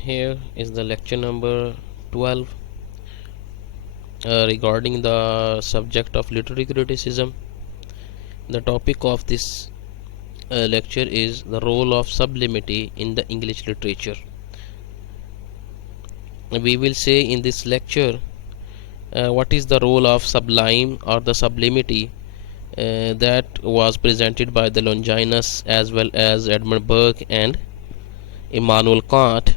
Here is the lecture number 12 regarding the subject of literary criticism. The topic of this lecture is the role of sublimity in the English literature. We will say in this lecture what is the role of sublime or the sublimity that was presented by the Longinus as well as Edmund Burke and Immanuel Kant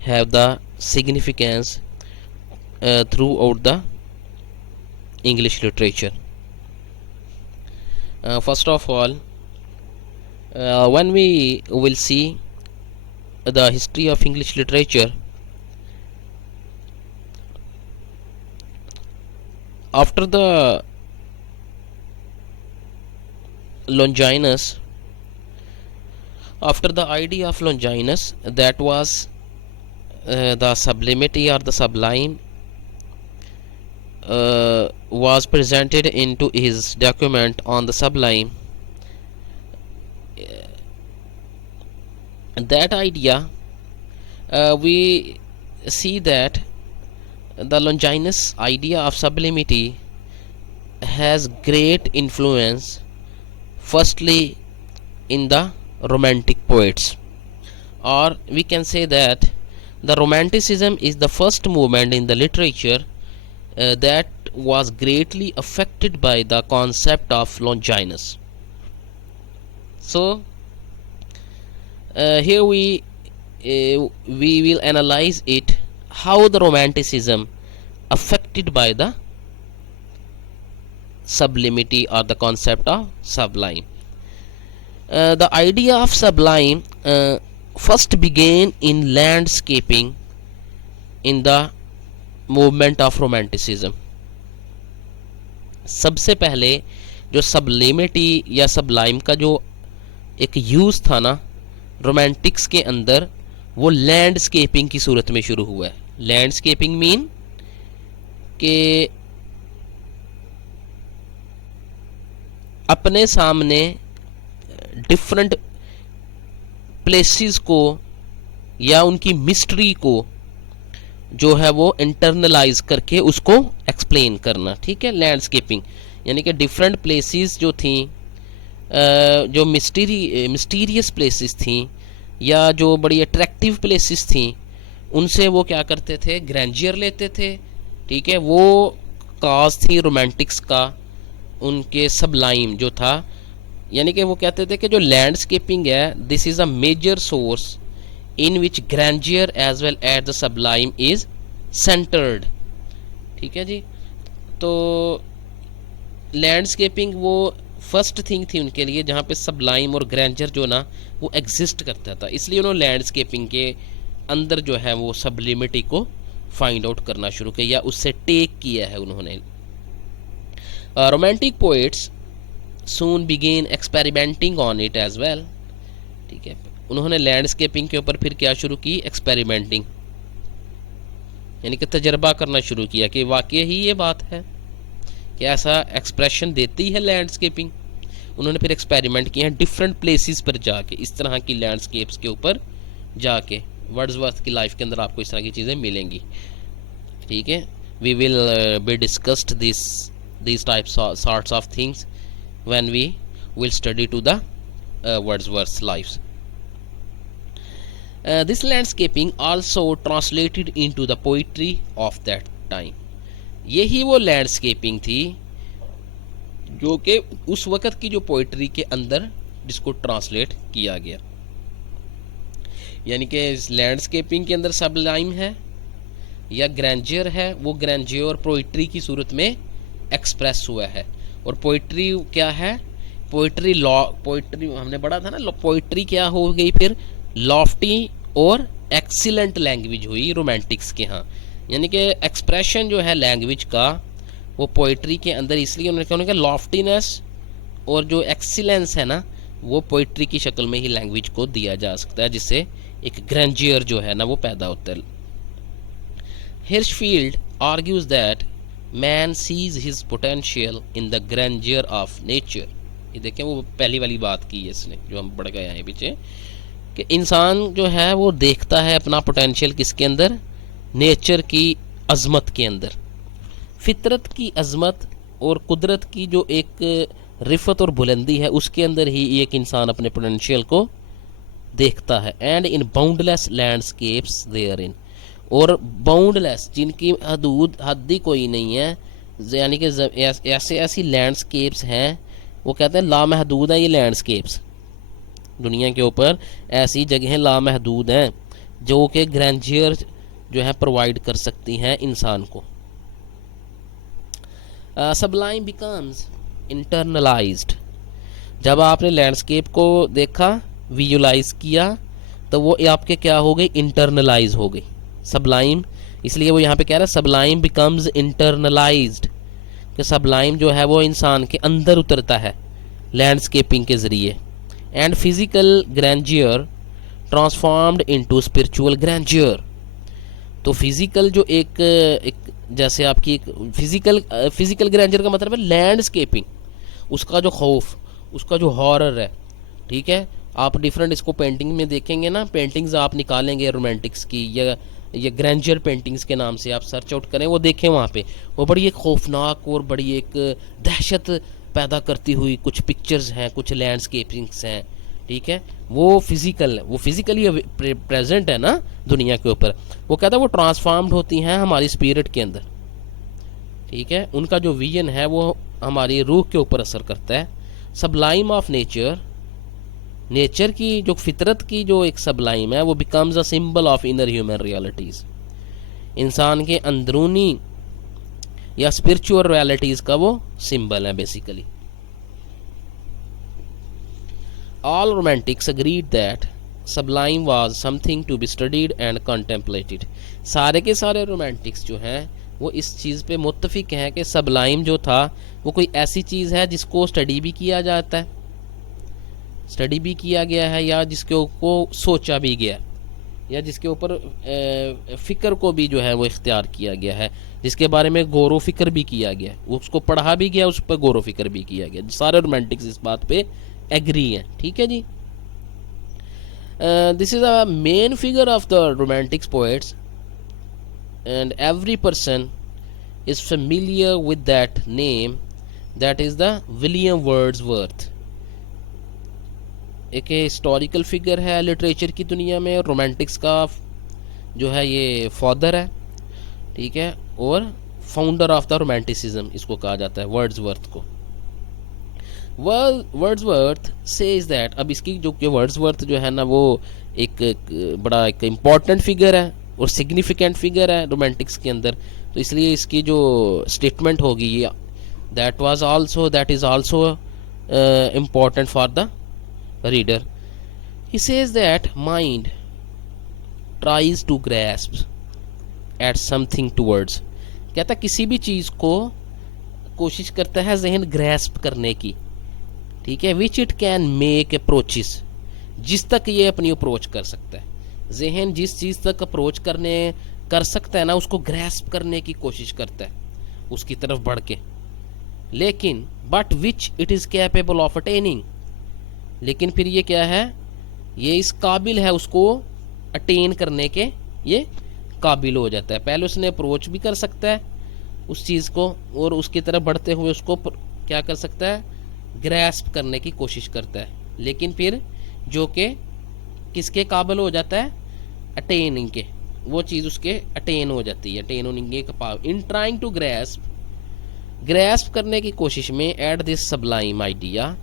have the significance throughout the English literature. First of all, when we will see the history of English literature, after the Longinus, after the idea of Longinus, that was the sublimity or the sublime was presented into his document on the sublime. That idea, we see that the Longinus idea of sublimity has great influence firstly in the romantic poets, or we can say that the romanticism is the first movement in the literature that was greatly affected by the concept of Longinus. So here we will analyze it, how the romanticism affected by the sublimity or the concept of sublime. The idea of sublime first began in landscaping in the movement of romanticism. सबसे पहले जो सबलिमिटी या Sublime का जो एक use था ना Romantics के अंदर, वो लैंडस्केपिंग की सूरत में शुरू हुआ है. लैंडस्केपिंग मीन के अपने सामने डिफरेंट प्लेसेस को या उनकी मिस्ट्री को जो है वो इंटरनलाइज करके उसको एक्सप्लेन करना. ठीक है, लैंडस्केपिंग यानी कि डिफरेंट प्लेसेस जो थी, जो मिस्टीरियस प्लेसेस थी या जो बड़ी अट्रैक्टिव प्लेसेस थी, उनसे वो क्या करते थे, ग्रैंडियर लेते थे. ठीक है, वो काज थी रोमांटिक्स का उनके सबलाइम जो था. यानी कि वो कहते थे कि जो लैंडस्केपिंग है, this is a major source in which grandeur as well as the sublime is centered. ठीक है जी. तो लैंडस्केपिंग वो फर्स्ट थिंग थी उनके लिए जहाँ पे सबलाइम और ग्रैंडर जो ना वो एग्जिस्ट करता था, इसलिए उन्होंने लैंडस्केपिंग के अंदर जो है वो सबलिमिटी को फाइंड आउट करना शुरू किया या उससे टेक किया है उन्होंने. Romantic poets soon began experimenting on it as well. ठीक है, उन्होंने लैंडस्केपिंग के ऊपर फिर क्या शुरू की, एक्सपेरिमेंटिंग, यानी कि तजर्बा करना शुरू किया कि वाकई ही ये बात है कि ऐसा एक्सप्रेशन देती है लैंडस्केपिंग. उन्होंने फिर एक्सपेरिमेंट किए हैं डिफरेंट प्लेसेस पर जाके, इस तरह की लैंडस्केप्स के ऊपर जाके. वर्ड्सवर्थ की लाइफ के अंदर आपको इस तरह की चीज़ें मिलेंगी. ठीक है, we will be discussed this types sorts of things when we will study to the Wordsworth life. This landscaping also translated into the poetry of that time. यही वो लैंडस्केपिंग थी जो कि उस वक़्त की जो पोइट्री के अंदर जिसको ट्रांसलेट किया गया. यानी कि लैंडस्केपिंग के अंदर सबलाइम है या ग्रैंडियर है, वो ग्रैंडियर पोइट्री की सूरत में एक्सप्रेस हुआ है. और पोइट्री क्या है, पोइट्री हमने पढ़ा था ना, पोइट्री क्या हो गई फिर, लॉफ्टी और एक्सीलेंट लैंग्वेज हुई रोमांटिक्स के यहाँ. यानी कि एक्सप्रेशन जो है लैंग्वेज का वो पोइट्री के अंदर, इसलिए उन्होंने कहा लॉफ्टीनेस और जो एक्सीलेंस है ना वो पोइट्री की शक्ल में ही लैंग्वेज को दिया जा सकता है, जिससे एक ग्रैंडियर जो है ना वो पैदा होता है. Hirschfield argues that man sees his potential in the grandeur of nature. ये देखें, वो पहली वाली बात की है इसने जो हम पढ़ गए हैं पीछे, कि इंसान जो है वो देखता है अपना पोटेंशियल किसके अंदर, नेचर की अजमत के अंदर। फितरत की अजमत और कुदरत की जो एक रिफत और बुलंदी है उसके अंदर ही एक इंसान अपने पोटेंशियल को देखता है। And in boundless landscapes there in, और बाउंडलेस जिनकी हद ही कोई नहीं है, यानी कि ऐसे ऐसी लैंडस्केप्स हैं, वो कहते हैं लामहदूद है ये लैंडस्केप्स, दुनिया के ऊपर ऐसी जगहें लामहदूद हैं जो कि ग्रैंडियर जो है प्रोवाइड कर सकती हैं इंसान को। सबलाइम बिकम्स इंटरनलाइज्ड, जब आपने लैंडस्केप को देखा, विजुलाइज किया, तो वो आपके क्या हो गई, इंटरनलाइज हो गई। सबलाइम, इसलिए वो यहाँ पे कह रहा है सबलाइम बिकम्स इंटरनलाइज्ड, कि सबलाइम जो है वो इंसान के अंदर उतरता है लैंडस्केपिंग के ज़रिए। And physical grandeur transformed into spiritual grandeur, तो फिजिकल जो एक जैसे आपकी एक फिजिकल ग्रैंडियर का मतलब है लैंडस्केपिंग, उसका जो खौफ, उसका जो हॉरर है, ठीक है। आप डिफरेंट इसको पेंटिंग में देखेंगे ना, पेंटिंग्स आप निकालेंगे रोमांटिक्स की या ग्रैंडियर पेंटिंग्स के नाम से आप सर्च आउट करें, वो देखें वहाँ पे, वो बड़ी एक खौफनाक और बड़ी एक दहशत पैदा करती हुई कुछ पिक्चर्स हैं, कुछ लैंडस्केपिंग्स हैं, ठीक है। वो फिजिकल, वो फिजिकली प्रेजेंट है ना दुनिया के ऊपर। वो कहता है वो ट्रांसफॉर्म्ड होती हैं हमारी स्पिरिट के अंदर, ठीक है। उनका जो विजन है वो हमारी रूह के ऊपर असर करता है। सबलाइम ऑफ नेचर, नेचर की जो फितरत की जो एक सबलाइम है, वो becomes a symbol of inner human realities, इंसान के अंदरूनी या स्पिरिचुअल रियलिटीज़ का वो सिंबल है basically. All romantics agreed that sublime was something to be studied and contemplated. सारे के सारे रोमांटिक्स जो हैं वो इस चीज़ पे मुत्तफिक हैं कि सबलाइम जो था वो कोई ऐसी चीज़ है जिसको स्टडी भी किया जाता है, स्टडी भी किया गया है, या जिसके ऊपर सोचा भी गया, या जिसके ऊपर फ़िक्र को भी जो है वो इख्तियार किया गया है, जिसके बारे में गौर व फिक्र भी किया गया, उसको पढ़ा भी गया, उस पर गौर व फिक्र भी किया गया। सारे रोमांटिक्स इस बात पे एग्री है, ठीक है जी। This is a main figure of the romantics poets and every person is familiar with that name, that is the William Wordsworth. एक हिस्टोरिकल फिगर है लिटरेचर की दुनिया में, रोमांटिक्स का जो है ये फादर है, ठीक है, और फाउंडर ऑफ द रोमांटिसिज्म इसको कहा जाता है, वर्ड्सवर्थ को। वर्ड्सवर्थ सेज दैट, अब इसकी जो वर्ड्सवर्थ जो है ना वो एक बड़ा एक इम्पॉर्टेंट फिगर है और सिग्निफिकेंट फिगर है रोमांटिक्स के अंदर, तो इसलिए इसकी जो स्टेटमेंट होगी ये that is also important for the reader. He says that mind tries to grasp at something towards, कहता किसी भी चीज़ को कोशिश करता है जहन ग्रैस्प करने की, ठीक है, which it can make approaches, जिस तक ये अपनी अप्रोच कर सकता है। जहन जिस चीज़ तक अप्रोच कर सकता है ना, उसको ग्रैस्प करने की कोशिश करता है उसकी तरफ बढ़ के, लेकिन but which it is capable of attaining, लेकिन फिर ये क्या है, ये इस काबिल है उसको अटेन करने के, ये काबिल हो जाता है। पहले उसने अप्रोच भी कर सकता है उस चीज़ को, और उसकी तरफ बढ़ते हुए उसको क्या कर सकता है, ग्रैस्प करने की कोशिश करता है, लेकिन फिर जो कि किसके काबिल हो जाता है, अटेनिंग के, वो चीज़ उसके अटेन हो जाती है, अटेन होने के power. In trying to grasp करने की कोशिश में एट दिस सबलाइम आइडिया,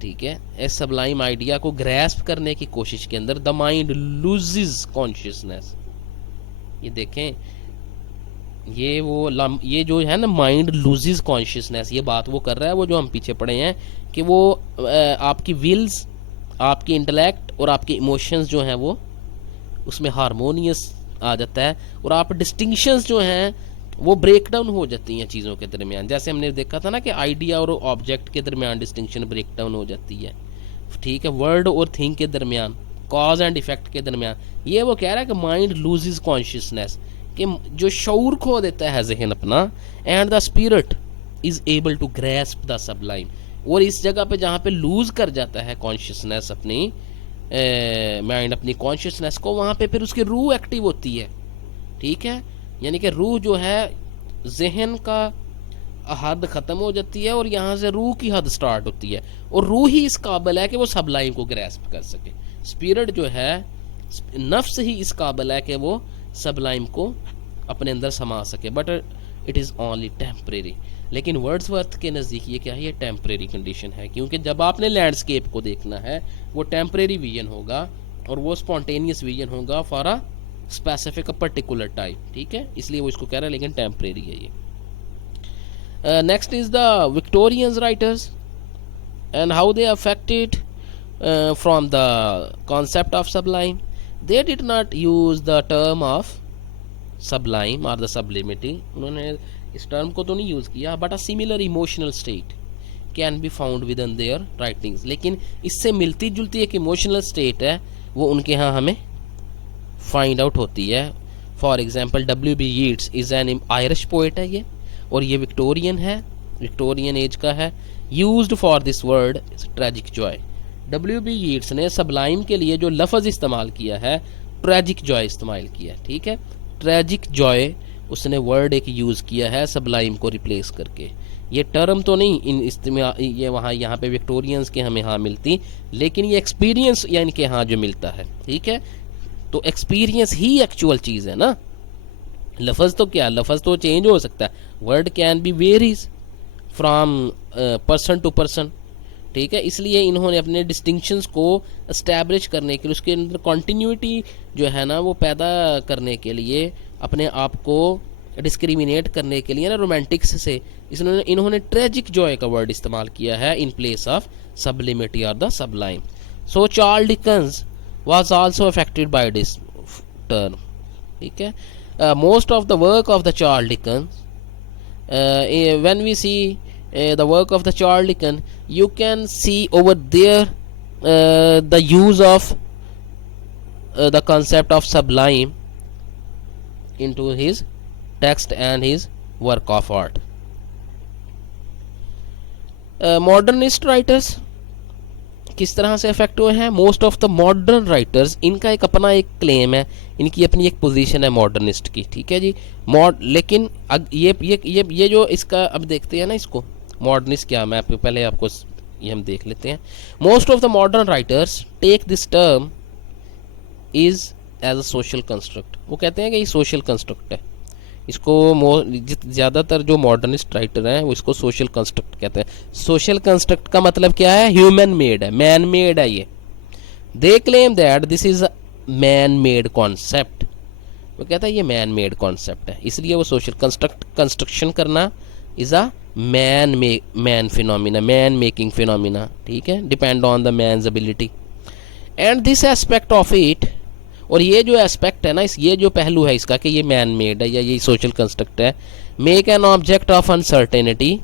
ठीक है, इस सबलाइम आइडिया को ग्रैस्प करने की कोशिश के अंदर द माइंड लूजेस कॉन्शियसनेस। ये देखें, ये जो है ना माइंड लूजेस कॉन्शियसनेस, ये बात वो कर रहा है, वो जो हम पीछे पढ़े हैं कि वो आपकी विल्स, आपकी इंटेलेक्ट और आपके इमोशंस जो हैं वो उसमें हारमोनियस आ जाता है, और आप डिस्टिंक्शंस जो हैं वो ब्रेक डाउन हो जाती हैं चीज़ों के दरमियान। जैसे हमने देखा था ना कि आइडिया और ऑब्जेक्ट के दरमियान डिस्टिंक्शन ब्रेक डाउन हो जाती है, ठीक है, वर्ड और थिंग के दरमियान, कॉज एंड इफेक्ट के दरमियान। ये वो कह रहा है कि माइंड लूजेस कॉन्शियसनेस, कि जो शऊर खो देता है जहन अपना, and the spirit is able to grasp the sublime, और इस जगह पे जहाँ पे लूज कर जाता है कॉन्शियसनेस अपनी, माइंड, अपनी कॉन्शियसनेस को, वहाँ पे फिर उसकी रूह एक्टिव होती है, ठीक है। यानी कि रूह जो है, जहन का हद ख़त्म हो जाती है और यहाँ से रूह की हद स्टार्ट होती है, और रूह ही इस काबिल है कि वो सबलाइम को ग्रैस्प कर सके। स्पिरिट जो है, नफ्स ही इस काबिल है कि वो सबलाइम को अपने अंदर समा सके, but it is only temporary. लेकिन वर्ड्सवर्थ के नज़दीक ये क्या है, ये टेम्परेरी कंडीशन है, क्योंकि जब आपने लैंडस्केप को देखना है वो टेम्परेरी विजन होगा और वो स्पॉन्टेनियस विजन होगा for a specific particular time, ठीक है, इसलिए वो इसको कह रहा है, लेकिन टेम्परेरी है ये। Next is the Victorians writers and how they affected from the concept of Sublime. They did not use the term of Sublime और द सबलिमिटी, उन्होंने इस टर्म को तो नहीं यूज़ किया, but a similar emotional state can be found with in their writings. लेकिन इससे मिलती जुलती एक इमोशनल स्टेट है वो उनके यहाँ हमें फाइंड आउट होती है। For example W.B. Yeats is an Irish poet है ये, और ये विक्टोरियन है, विक्टोरियन एज का है। Used for this word tragic Joy. W.B. Yeats ने सबलाइम के लिए जो लफ्ज़ इस्तेमाल किया है, ट्रेजिक जॉय इस्तेमाल किया है, ठीक है। ट्रेजिक जॉय उसने वर्ड एक यूज़ किया है सबलाइम को रिप्लेस करके। ये टर्म तो नहीं इन इस्तेमाल ये वहाँ यहाँ पे विक्टोरियंस के हमें हाँ मिलती, लेकिन ये एक्सपीरियंस या इनके यहाँ जो मिलता है, ठीक है। तो एक्सपीरियंस ही एक्चुअल चीज़ है ना, लफ्ज़ तो क्या, लफ्ज़ तो चेंज हो सकता है, word can be varies from person to person, ठीक है। इसलिए इन्होंने अपने डिस्टिंक्शंस को इस्टेब्लिश करने के लिए, उसके अंदर कॉन्टीन्यूटी जो है ना वो पैदा करने के लिए, अपने आप को डिस्क्रिमिनेट करने के लिए ना रोमांटिक्स से, इन्होंने ट्रेजिक जॉय का वर्ड इस्तेमाल किया है इन प्लेस ऑफ सबलिमिटी और the Sublime. So Charles Dickens was also affected by this term, ठीक है। Most of the work of the Charles Dickens, when we see the work of the Charles Dickens, you can see over there the use of the concept of sublime into his text and his work of art. Modernist writers किस तरह से effect हुए हैं? Most of the modern writers, इनका एक अपना एक claim है, इनकी अपनी एक पोजीशन है मॉडर्निस्ट की, ठीक है जी। लेकिन ये जो इसका अब देखते हैं ना, इसको मॉडर्निस्ट क्या, मैं पहले आपको ये हम देख लेते हैं। Most of the modern writers take this term is as a social construct. वो कहते हैं कि ये सोशल कंस्ट्रक्ट है, इसको ज़्यादातर जो मॉडर्निस्ट राइटर हैं वो इसको सोशल कंस्ट्रक्ट कहते हैं। सोशल कंस्ट्रक्ट का मतलब क्या है? ह्यूमन मेड है, मैन मेड है ये। They claim that this is man made concept. वो कहता है ये मैन मेड कॉन्सेप्ट है, इसलिए वो सोशल कंस्ट्रक्शन करना is a man phenomena, man making phenomena, ठीक है, depend on the man's ability and this aspect of it. और ये जो एस्पेक्ट है ना, ये जो पहलू है इसका कि ये मैन मेड है या ये सोशल कंस्ट्रक्ट है, make an object of uncertainty,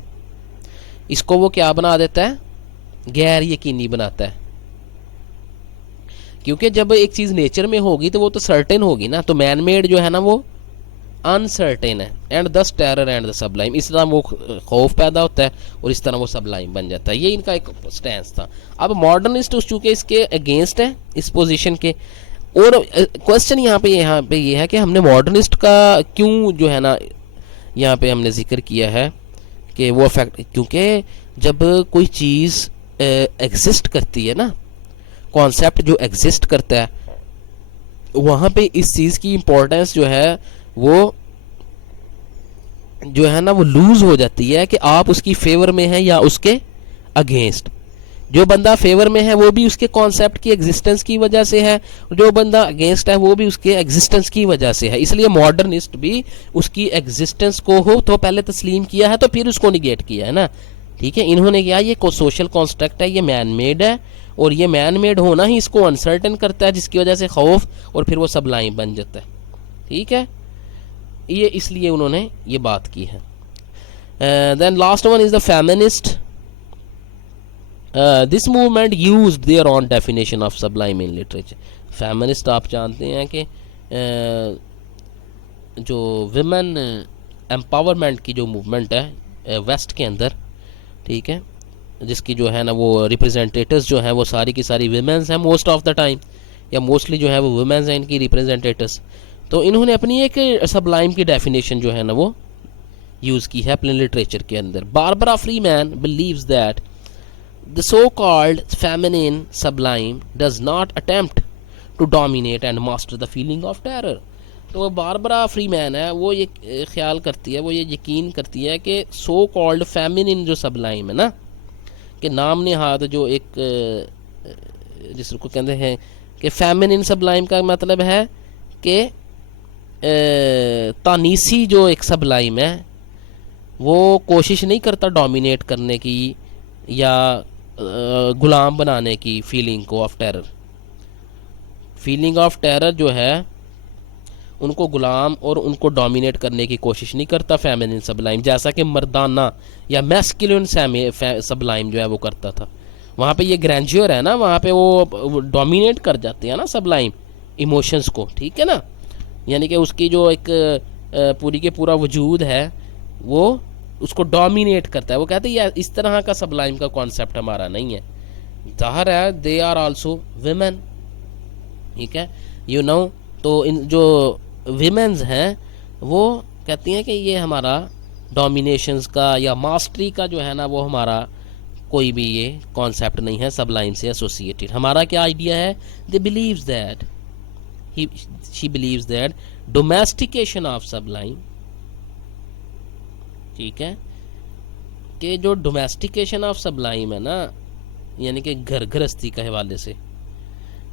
इसको वो क्या बना देता है? गैर यकीनी बनाता है। क्योंकि जब एक चीज़ नेचर में होगी तो वो तो सर्टेन होगी ना, तो मैन मेड जो है ना वो अनसर्टेन है। एंड दस टेरर एंड द सबलाइम, इस तरह वो खौफ पैदा होता है और इस तरह वो सबलाइम बन जाता है। ये इनका एक स्टैंस था। अब मॉडर्निस्ट उस चूँकि इसके अगेंस्ट है इस पोजीशन के। और क्वेश्चन यहाँ पे ये है कि हमने मॉडर्निस्ट का क्यों जो है ना यहाँ पे हमने जिक्र किया है कि वो फैक्ट, क्योंकि जब कोई चीज़ एग्जिस्ट करती है ना, कॉन्सेप्ट जो एग्जिस्ट करता है, वहाँ पे इस चीज़ की इम्पोर्टेंस जो है वो जो है ना वो लूज हो जाती है कि आप उसकी फेवर में हैं या उसके अगेंस्ट। जो बंदा फेवर में है वो भी उसके कॉन्सेप्ट की एग्जिस्टेंस की वजह से है, जो बंदा अगेंस्ट है वो भी उसके एग्जिस्टेंस की वजह से है। इसलिए मॉडर्निस्ट भी उसकी एग्जिस्टेंस को हो तो पहले तस्लीम किया है तो फिर उसको निगेट किया है ना, ठीक है। इन्होंने क्या, ये सोशल कॉन्स्ट्रक्ट है, ये मैन मेड है, और ये मैन मेड होना ही इसको अनसर्टेन करता है, जिसकी वजह से खौफ और फिर वो सबलाइम बन जाता है, ठीक है। ये इसलिए उन्होंने ये बात की है। Then last one is the feminist. This movement used their own definition of sublime in literature. Feminist आप जानते हैं कि जो विमेन एम्पावरमेंट की जो मूवमेंट है वेस्ट के अंदर, ठीक है, जिसकी जो है ना वो रिप्रेजेंटेटिव्स जो हैं वो सारी की सारी वीमेंस हैं मोस्ट ऑफ द टाइम, या मोस्टली जो है वो वुमेन्स हैं इनकी रिप्रेजेंटेटिव्स। तो इन्होंने अपनी एक सबलाइम की डेफिनेशन जो है ना वो यूज़ की है अपने लिटरेचर के अंदर। Barbara Freeman believes that the so called feminine sublime does not attempt to dominate and master the feeling of terror. तो बारबरा फ्रीमैन है वो ये ख्याल करती है, वो ये यकीन करती है कि सो कॉल्ड फेमिनिन जो सबलाइम है ना, कि नाम नेहाद जो एक जिसको कहते हैं कि फेमिनिन सबलाइम का मतलब है कि तानीसी जो एक सबलाइम है वो कोशिश नहीं करता डोमिनेट करने की या गुलाम बनाने की फीलिंग को of terror. Feeling of terror जो है उनको गुलाम और उनको डोमिनेट करने की कोशिश नहीं करता फेमिनिन सबलाइम, जैसा कि मर्दाना या मैस्कुलिन सबलाइम जो है वो करता था। वहाँ पे ये ग्रैंड्योर है ना, वहाँ पे वो डोमिनेट कर जाते हैं ना सबलाइम इमोशंस को, ठीक है ना, यानी कि उसकी जो एक पूरी के पूरा वजूद है वो उसको डोमिनेट करता है। वो कहते हैं यार इस तरह का सबलाइम का कॉन्सेप्ट हमारा नहीं है। जाहिर है दे आर आल्सो विमेन, ठीक है, यू नो। तो इन जो विमेंस हैं वो कहती हैं कि ये हमारा डोमिनेशंस का या मास्टरी का जो है ना वो हमारा कोई भी ये कॉन्सेप्ट नहीं है सबलाइम से एसोसिएटेड। हमारा क्या आइडिया है, they believes that she believes that domestication of sublime, ठीक है, कि जो डोमेस्टिकेशन ऑफ सबलाइम है ना, यानी कि घर गृहस्थी के हवाले से,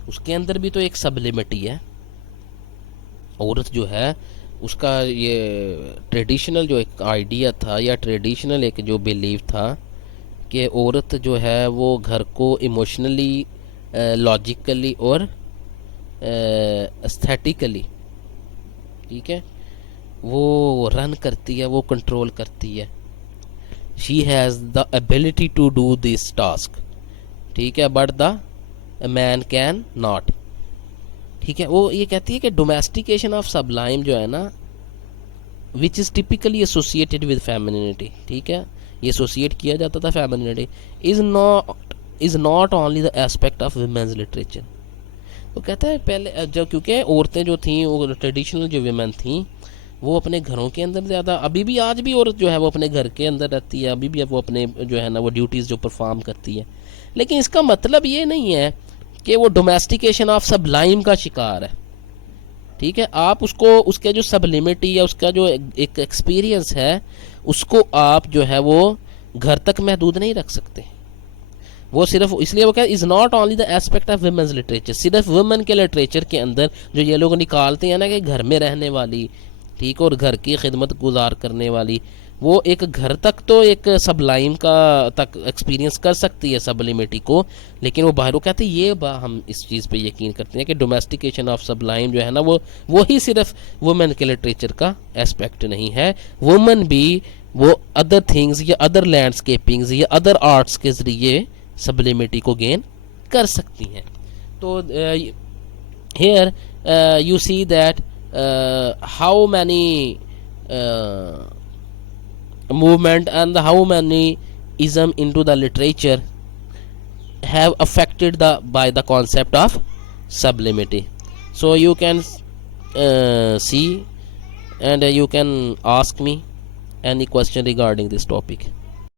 उसके अंदर भी तो एक सबलिमिटी है। औरत जो है उसका ये ट्रेडिशनल जो एक आइडिया था या ट्रेडिशनल एक जो बिलीव था कि औरत जो है वो घर को इमोशनली, लॉजिकली और एस्थेटिकली, ठीक है, वो रन करती है, वो कंट्रोल करती है। She has the ability to do this task, ठीक है, but the man can not, ठीक है। वो ये कहती है कि डोमेस्टिकेशन ऑफ सबलाइम जो है ना which is typically associated with femininity, ठीक है, ये एसोसिएट किया जाता था femininity, is not only the aspect of women's literature. वो कहता है पहले जो, क्योंकि औरतें जो थीं वो ट्रेडिशनल जो वुमेन थीं वो अपने घरों के अंदर ज़्यादा, अभी भी आज भी औरत जो है वो अपने घर के अंदर रहती है, अभी भी वो अपने जो है ना वो ड्यूटीज़ जो परफॉर्म करती है। लेकिन इसका मतलब ये नहीं है कि वो डोमेस्टिकेशन ऑफ सबलाइम का शिकार है, ठीक है। आप उसको उसके जो सबलिमिटी या उसका जो एक एक्सपीरियंस है उसको आप जो है वो घर तक महदूद नहीं रख सकते। वो सिर्फ इसलिए वो क्या is not only the aspect of women's literature, सिर्फ वुमेन के लिटरेचर के अंदर जो ये लोग निकालते हैं ना कि घर में रहने वाली, ठीक, और घर की खिदमत गुजार करने वाली, वो एक घर तक तो एक सबलाइम का तक एक्सपीरियंस कर सकती है सबलिमिटी को, लेकिन वो बाहर, वो कहते हैं ये हम इस चीज़ पे यकीन करते हैं कि डोमेस्टिकेशन ऑफ सबलाइम जो है ना वो ही सिर्फ वुमेन के लिटरेचर का एस्पेक्ट नहीं है। वुमेन भी वो अदर थिंग्स या अदर लैंडस्केपिंग्स या अदर आर्ट्स के ज़रिए सबलिमिटी को गेन कर सकती हैं। तो here you see that how many movement and how many ism into the literature have affected by the concept of sublimity. So you can see and you can ask me any question regarding this topic.